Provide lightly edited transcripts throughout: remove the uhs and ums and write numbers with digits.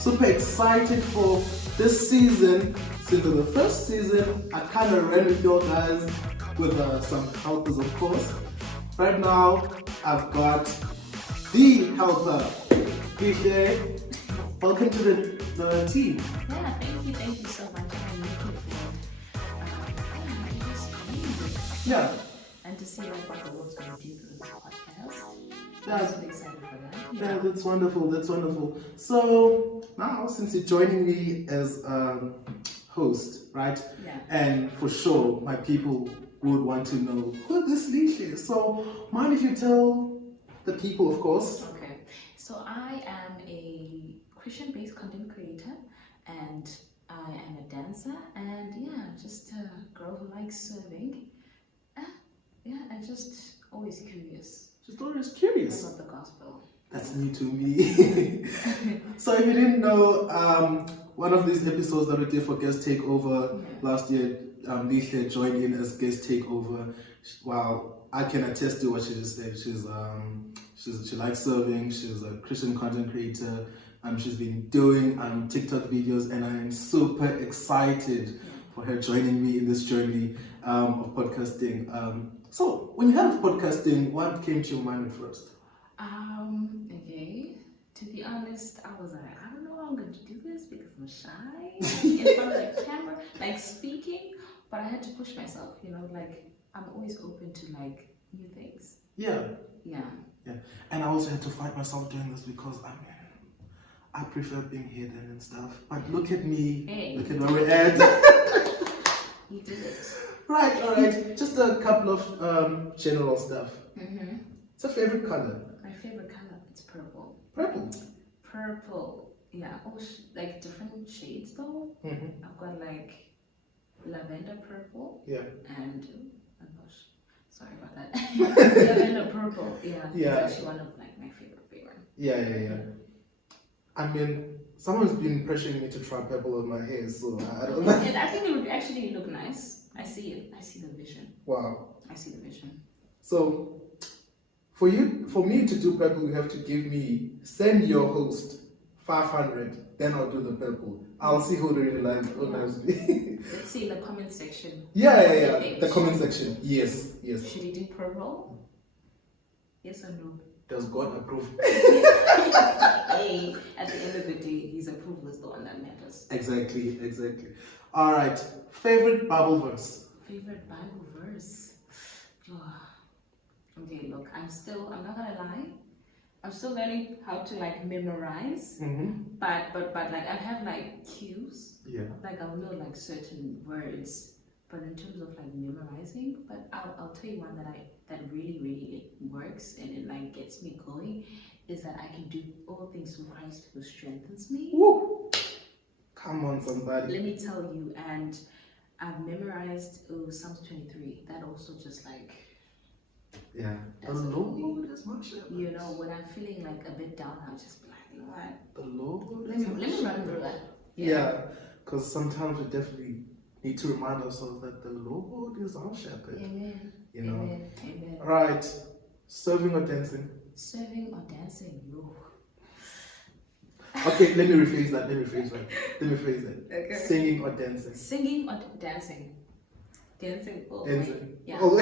super excited for this season. Since the first season, I kind of ran with you guys with some helpers, of course. Right now, I've got the helper, Lihle. Welcome to the team. Yeah, thank you so much. I'm looking forward to just doing this. Yeah. And to see what the world's going to do for this podcast. Yeah. I'm so excited for that. Yeah, that's wonderful. So now, since you're joining me as host, right? Yeah. And for sure, my people would want to know who this Lihle is. So, mind if you tell the people, of course? Okay. So I am a Christian-based content creator, and I am a dancer, and yeah, just a girl who likes serving. And just always curious. Just always curious. About the gospel. That's new to me. So if you didn't know, one of these episodes that we did for Guest Takeover last year, Lihle joined in as Guest Takeover. Wow, I can attest to what she just said. She likes serving. She's a Christian content creator. She's been doing TikTok videos, and I am super excited for her joining me in this journey of podcasting. So when you heard of podcasting, what came to your mind first? Okay. To be honest, I was like, I don't know how I'm going to do this because I'm shy in front of the camera, like speaking. But I had to push myself, like I'm always open to like new things. Yeah. And I also had to fight myself doing this because I prefer being hidden and stuff. But look at me, look at where we're at. You did it. Right, all right. Just a couple of general stuff. Mm-hmm. What's your favorite color? My favorite color, it's purple. Purple? Yeah. Oh, like different shades though. Mm-hmm. I've got like lavender purple. Yeah. And, oh gosh, sorry about that. Lavender purple, yeah. It's actually one of like my favorite. Yeah. I mean, someone's been pressuring me to try purple on my hair, so I don't know. I think it would actually look nice. I see it. I see the vision. Wow. I see the vision. So, for me to do purple, you have to send your host 500, then I'll do the purple. I'll see who really likes me. Let's see in the comment section. Yeah. The comment section. Yes. Should he do purple? Yes or no? Does God approve? Hey, at the end of the day, his approval is the one that matters. Exactly. All right. Favorite Bible verse? Favorite Bible verse? Okay, look, I'm not gonna lie. I'm still learning how to like memorize. Mm-hmm. But like I have like cues. Yeah. Like I'll know like certain words. But in terms of like memorizing, but I'll tell you one that really works and it like gets me going is that I can do all things through Christ who strengthens me. Woo! Come on, somebody. Let me tell you, and I've memorized Psalms 23. That also just like the Lord is my shepherd. When I'm feeling like a bit down, I'll just be like, you know what? The Lord Let me run through that. Yeah, because sometimes we definitely need to remind ourselves that the Lord is our shepherd. Amen. Amen. Amen. Right. Serving or dancing? Serving or dancing? No. Okay, let me rephrase that. Okay. Singing or dancing? Singing or dancing? Dancing. Dancing. Yeah. Oh,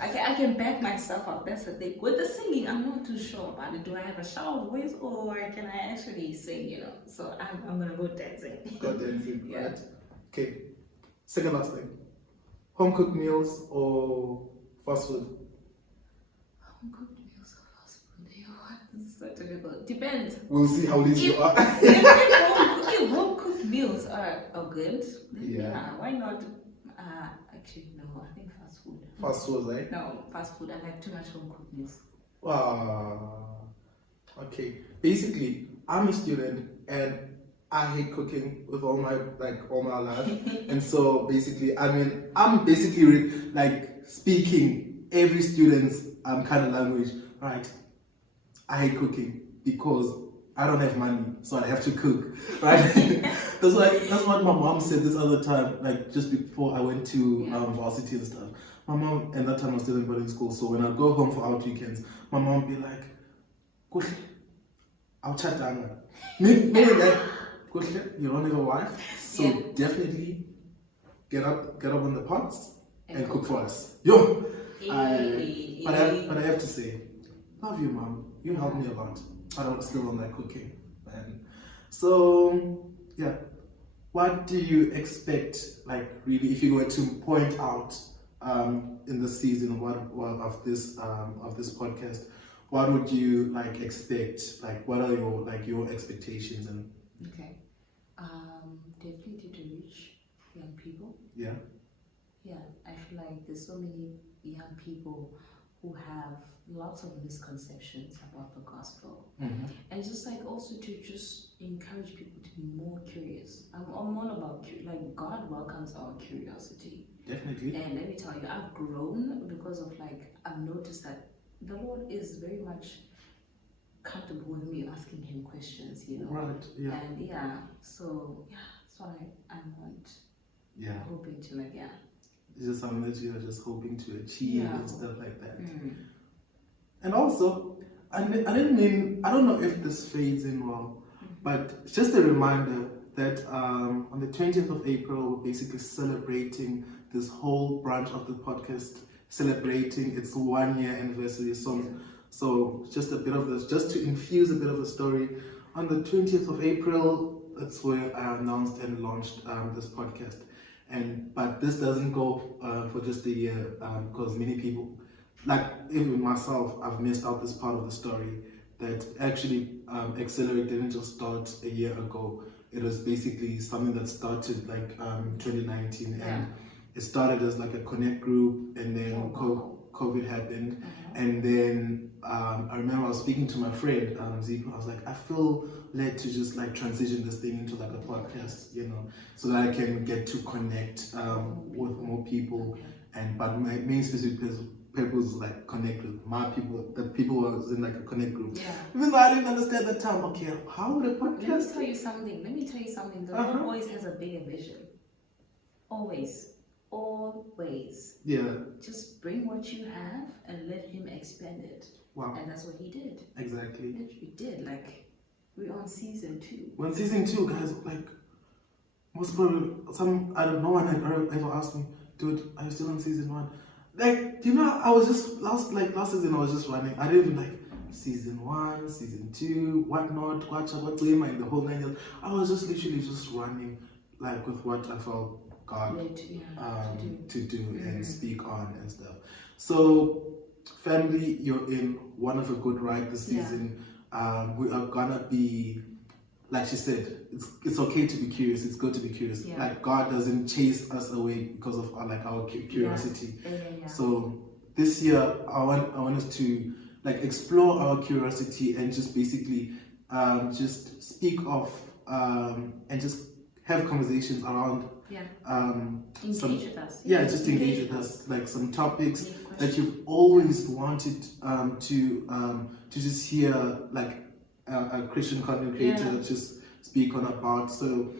I can back myself up. That's the thing. With the singing, I'm not too sure about it. Do I have a shallow voice or can I actually sing? So I'm gonna go dancing. Go dancing. Yeah. Right. Okay. Second last thing. Home cooked meals or fast food? Home cooked meals or fast food? This is so difficult. Depends. We'll see how lazy you are. if home cooked meals are good, then why not? Actually, no, I think fast food. Fast food, right? No, fast food. I like too much home cooked meals. Okay. Basically, I'm a student and I hate cooking with all my life. And so basically, I'm basically like speaking every student's kind of language, right? I hate cooking because I don't have money, so I have to cook, right? That's what my mom said this other time, like just before I went to varsity and stuff. My mom, and that time I was still in boarding school, so when I go home for out weekends, my mom would be like, Kuhle, I'll chat down. Meaning that Kuhle, you don't have a wife, so Yeah. definitely get up on the pots and cook for us. Yo! But I have to say, love you, mom. You helped me a lot. But I'm still on that cooking. And so, yeah. What do you expect, like, really, if you were to point out in the season of this podcast, what would you like expect? Like, what are your expectations and Okay. Definitely to reach young people. yeah, Yeah, I feel like there's so many young people who have lots of misconceptions about the gospel. mm-hmm. And just like also to just encourage people to be more curious. I'm all about like God welcomes our curiosity. Definitely, And let me tell you, I've grown because of like I've noticed that the Lord is very much comfortable with me asking him questions, you know. right? Yeah, And yeah, so yeah, that's what I want. yeah. Hoping to like yeah. It's just something that you're just hoping to achieve Yeah. and stuff like that. Mm. And also, I didn't mean, I don't know if this fades in well, but just a reminder that on the 20th of April, we're basically celebrating this whole branch of the podcast, celebrating its 1 year anniversary. So just a bit of this, just to infuse a bit of the story. On the 20th of April, that's where I announced and launched this podcast. But this doesn't go for just a year because many people, like even myself, I've missed out this part of the story that actually Accelerate didn't just start a year ago. It was basically something that started like 2019 and it started as like a connect group and then COVID happened. And then I remember I was speaking to my friend Zico. I was like, I feel led to just like transition this thing into like a podcast, you know, so that I can get to connect with more people. But my main specific purpose is like connect with my people, the people who was in like a connect group. Yeah. Even though I didn't understand that time. Okay, how would a podcast? Let me tell you something. The Lord always has a bigger vision. Always. Yeah. Just bring what you have and let him expand it. Wow. And that's what he did. Exactly. Literally did. Like, we're on season 2. When season 2, guys, like, most probably, no one had ever asked me, dude, are you still on season 1? Like, you know, I was just, last season I was just running. I didn't even like, season 1, season 2, whatnot, what am I in the whole 9 years? I was just literally just running, like, with what I felt God to do and speak on and stuff. So, family, you're in one of a good ride this season. We are gonna be, like she said, it's okay to be curious. It's good to be curious. Yeah. Like God doesn't chase us away because of our curiosity. Yeah. So this year, I want us to like explore our curiosity and just basically just speak of and just have conversations around. Engage with us. Just engage with us. Like some topics that you've always wanted to just hear, like a Christian content creator just speak on about. So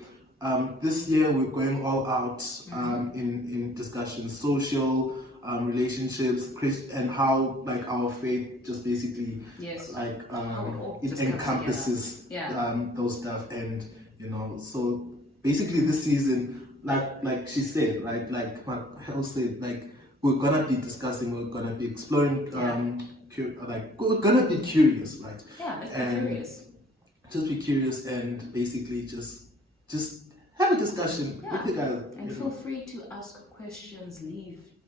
this year we're going all out in discussions, social relationships, and how like our faith just basically like it encompasses those stuff, and you know, so basically this season, like she said, right, like my host said, like we're gonna be discussing, we're gonna be exploring, we're gonna be curious, right? Yeah, let's be curious. Just be curious and basically just have a discussion with the guys. And feel free to ask questions,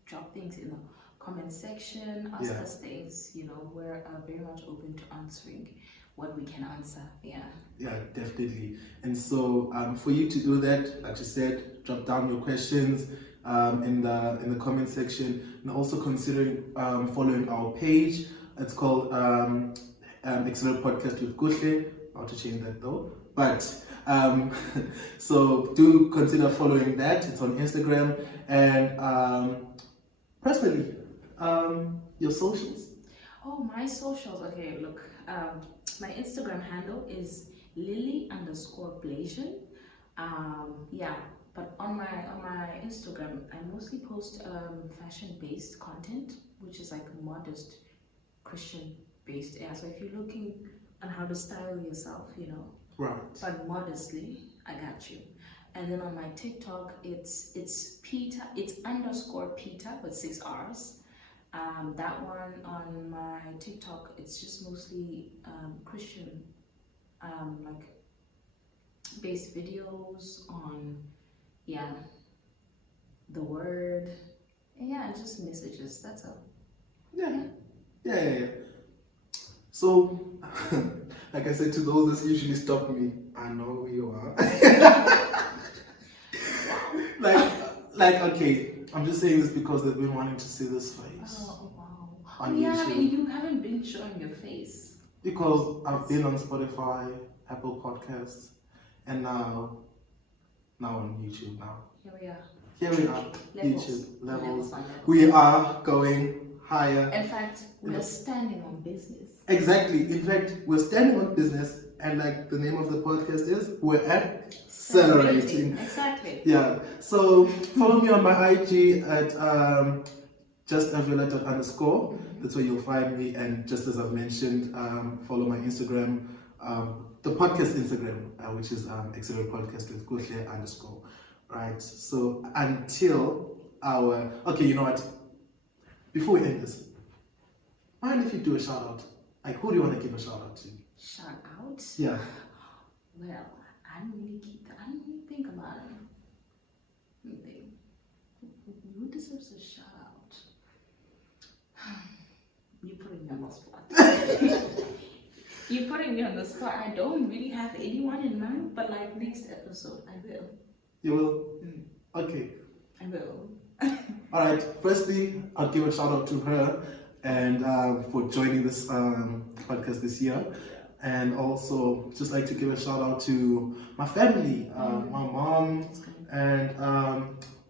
drop things in the comment section, ask us things, you know, we're very much open to answering what we can answer. Yeah, definitely. And so for you to do that, like you said, drop down your questions in the comment section, and also considering following our page. It's called XLR8 Podcast with Kuhle. About to change that though, but so do consider following that. It's on Instagram. And personally, your socials. Oh, my socials. Okay, look, my Instagram handle is Lihle_Blasian. But on my Instagram, I mostly post fashion-based content, which is like modest Christian-based. Yeah, so if you're looking on how to style yourself, you know, Right. But modestly, I got you. And then on my TikTok, it's Peter, it's _Peter with 6 R's. That one on my TikTok, it's just mostly Christian, like based videos on, yeah, the word, and yeah, just messages. That's all. Yeah. So, like I said, to those that usually stop me, I know who you are. Okay, I'm just saying this because they've been wanting to see this face. Oh wow! On Yeah, YouTube. you haven't been showing your face. Because I've been on Spotify, Apple Podcasts, and now on YouTube now. Here we are. YouTube Levels. levels. We are going higher. In fact, we're standing on business. Exactly. In fact, we're standing on business, and like the name of the podcast is, we're accelerating. Exactly. Yeah. So follow me on my IG at _. That's where you'll find me. And just as I've mentioned, follow my Instagram, the podcast Instagram, which is Accelerate Podcast with Kuhle_. Right. So until you know what? Before we end this, mind if you do a shout out? Like, who do you want to give a shout out to? Shout out? Yeah. Well, I didn't really think about it. Let me think. Who deserves a shout out? You putting me on the spot. You're putting me on the spot. I don't really have anyone in mind, but like next episode, I will. You will? Okay. I will. Alright, firstly, I'll give a shout out to her and for joining this podcast this year. And also, just like to give a shout out to my family, my mom, and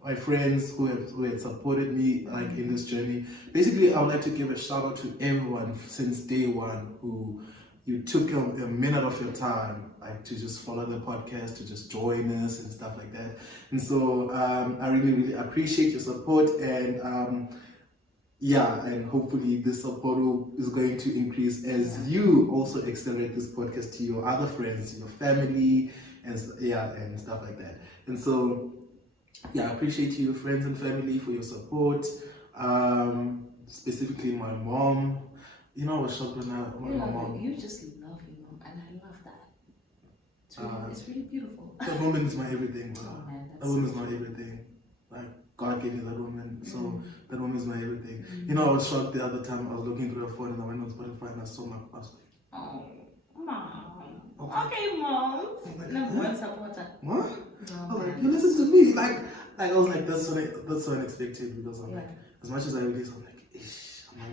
my friends who had supported me like in this journey. Basically, I would like to give a shout out to everyone since day one who you took a minute of your time like to just follow the podcast, to just join us and stuff like that. And so I really, really appreciate your support, and and hopefully this support is going to increase as you also accelerate this podcast to your other friends, your family, and stuff like that. And so I appreciate you, friends and family, for your support. Specifically my mom. You know, I was shocked when my mom. You just love your mom, and I love that. It's really beautiful. That woman is my everything, bro. Oh, man, That woman is my everything. Like, God gave me that woman, so that woman is my everything. Mm-hmm. You know, I was shocked the other time. I was looking through her phone and I went on Spotify and I saw my pastor. Oh, mom. Okay, mom. Number one supporter. What? No, I was like, man. you listen to me. Like I was like, that's so unexpected, because I'm like, as much as I release, I'm like, ish.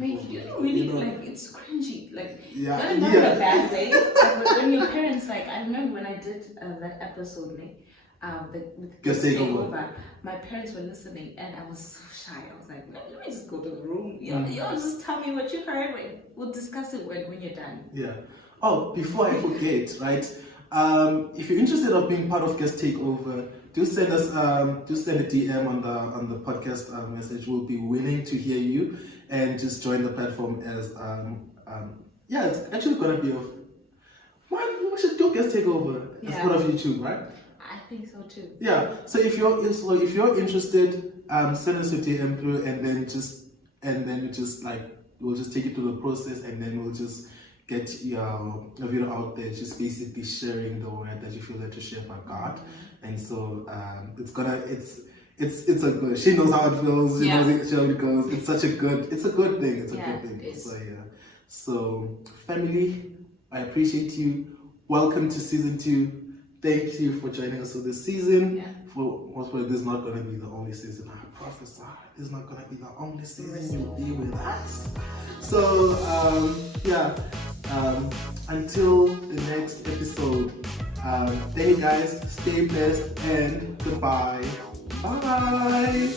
Like, you don't really, like, it's cringy. Like, Yeah. not in a bad way. But when your parents, like, I remember when I did that episode, with Guest Takeover. my parents were listening, and I was so shy. I was like, let me just go to the room. Y'all just tell me what you heard. We'll discuss it when you're done. Yeah. Oh, before I forget, right? If you're interested in being part of Guest Takeover, do send us send a DM on the podcast message. We'll be willing to hear you and just join the platform as it's actually gonna be we should do Guest Takeover as part of YouTube, right? I think so too. Yeah. So if you're interested, send us a DM through, and then we'll just take you through the process, and then we'll just get your video out there, just basically sharing the word that you feel led to share by God. And so it's a good. She knows how it feels. She knows how it goes. It's a good thing. It's a good thing. It is. So family, I appreciate you. Welcome to season 2. Thank you for joining us for this season. Yeah. This is not going to be the only season. I prophesy, this is not going to be the only season you'll be with us. So, until the next episode, thank you guys, stay blessed, and goodbye. Bye.